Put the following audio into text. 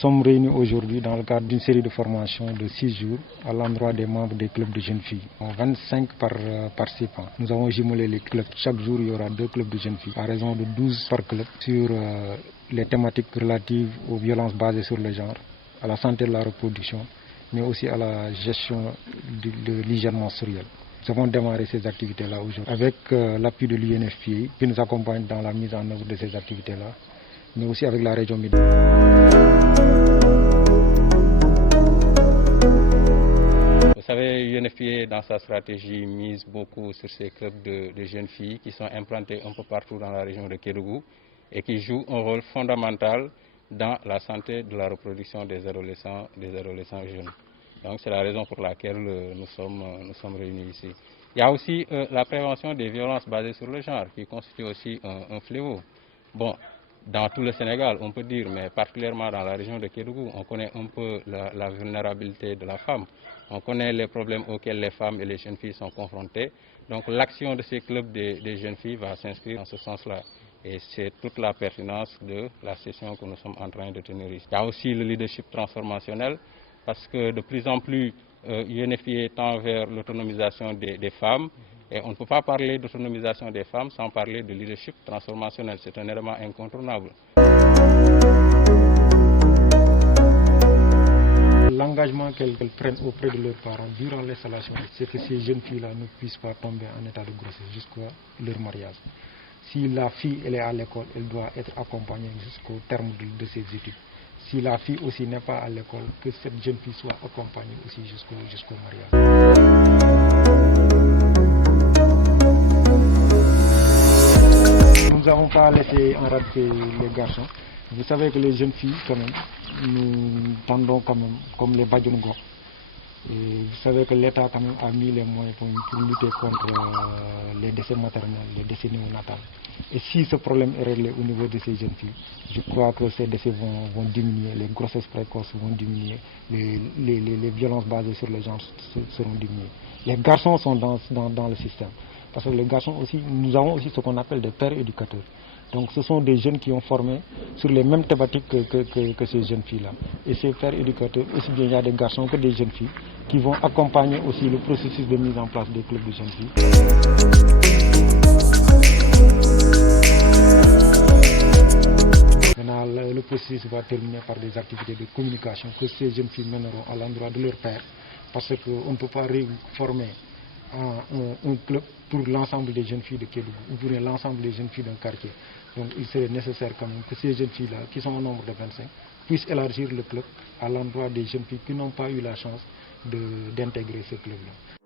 sommes réunis aujourd'hui dans le cadre d'une série de formations de 6 jours à l'endroit des membres des clubs de jeunes filles. 25 participants. Nous avons jumelé les clubs. Chaque jour, il y aura 2 clubs de jeunes filles, à raison de 12 par club, sur les thématiques relatives aux violences basées sur le genre, à la santé de la reproduction, mais aussi à la gestion de l'hygiène menstruelle. Nous avons démarré ces activités-là aujourd'hui avec l'appui de l'UNFPA qui nous accompagne dans la mise en œuvre de ces activités-là, mais aussi avec la région Médina. Vous savez, l'UNFPA dans sa stratégie mise beaucoup sur ces clubs de jeunes filles qui sont implantés un peu partout dans la région de Kédougou et qui jouent un rôle fondamental dans la santé de la reproduction des adolescents jeunes. Donc c'est la raison pour laquelle nous sommes réunis ici. Il y a aussi la prévention des violences basées sur le genre qui constitue aussi un fléau. Bon, dans tout le Sénégal, on peut dire, mais particulièrement dans la région de Kédougou, on connaît un peu la vulnérabilité de la femme. On connaît les problèmes auxquels les femmes et les jeunes filles sont confrontées. Donc l'action de ces clubs des jeunes filles va s'inscrire dans ce sens-là. Et c'est toute la pertinence de la session que nous sommes en train de tenir ici. Il y a aussi le leadership transformationnel, parce que de plus en plus, l'UNFPA tend vers l'autonomisation des femmes. Et on ne peut pas parler d'autonomisation des femmes sans parler de leadership transformationnel. C'est un élément incontournable. L'engagement qu'elles prennent auprès de leurs parents durant l'installation, c'est que ces jeunes filles-là ne puissent pas tomber en état de grossesse jusqu'à leur mariage. Si la fille elle est à l'école, elle doit être accompagnée jusqu'au terme de ses études. Si la fille aussi n'est pas à l'école, que cette jeune fille soit accompagnée aussi jusqu'au mariage. Nous n'avons pas laissé en rade les garçons. Vous savez que les jeunes filles, quand même, nous tendons quand même comme les Badjoungo. Et vous savez que l'État quand même a mis les moyens pour lutter contre les décès maternels, les décès néonatals. Et si ce problème est réglé au niveau de ces jeunes filles, je crois que ces décès vont diminuer, les grossesses précoces vont diminuer, les violences basées sur le genre seront diminuées. Les garçons sont dans le système. Parce que les garçons aussi, nous avons aussi ce qu'on appelle des pères éducateurs. Donc ce sont des jeunes qui ont formé sur les mêmes thématiques que ces jeunes filles-là. Et ces pères éducateurs, aussi bien il y a des garçons que des jeunes filles, qui vont accompagner aussi le processus de mise en place des clubs de jeunes filles. Maintenant, le processus va terminer par des activités de communication que ces jeunes filles mèneront à l'endroit de leur père. Parce qu'on ne peut pas former un club pour l'ensemble des jeunes filles de Kédougou ou pour l'ensemble des jeunes filles d'un quartier. Donc il serait nécessaire quand même que ces jeunes filles-là, qui sont au nombre de 25, puissent élargir le club à l'endroit des jeunes filles qui n'ont pas eu la chance d'intégrer ce club-là.